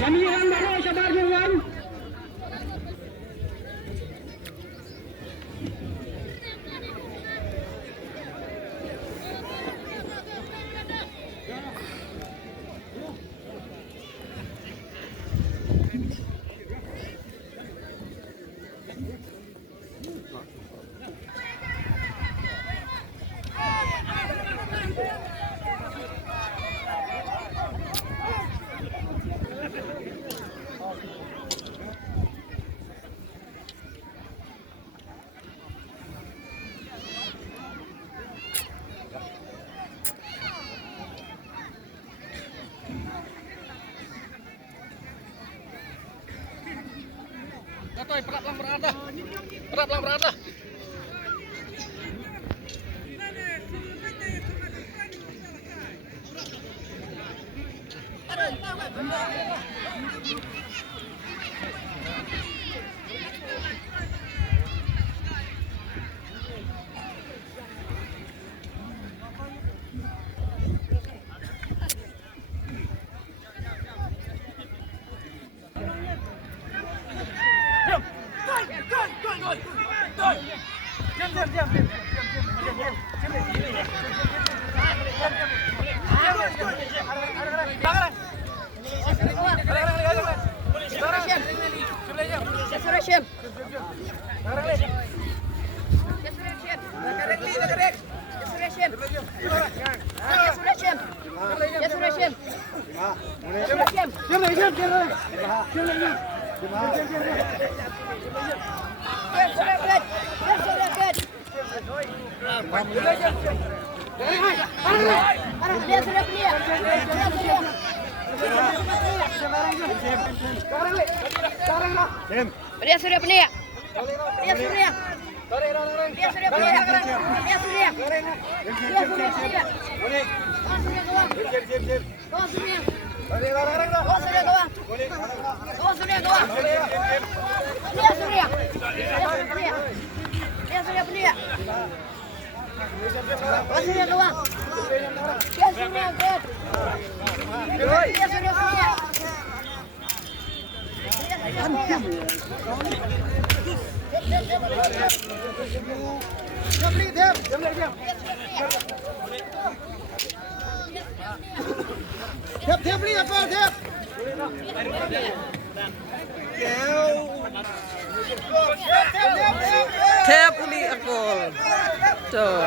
Jamiran baru sabar duluan. Toy, berat lang berada. Berat lang berada. Dia sudah pelia. Dia sudah. Dia sudah pelia. Dia sudah. Dia sudah pelia. Kau sudah. Kau sudah kawan. Kau sudah kawan. Dia sudah. Dia sudah pelia. Dia sudah pelia. Kau sudah kawan. Dia sudah kawan. Dia sudah pelia. Thiếp đi apa thiếp. Tap uli akol. Tuh.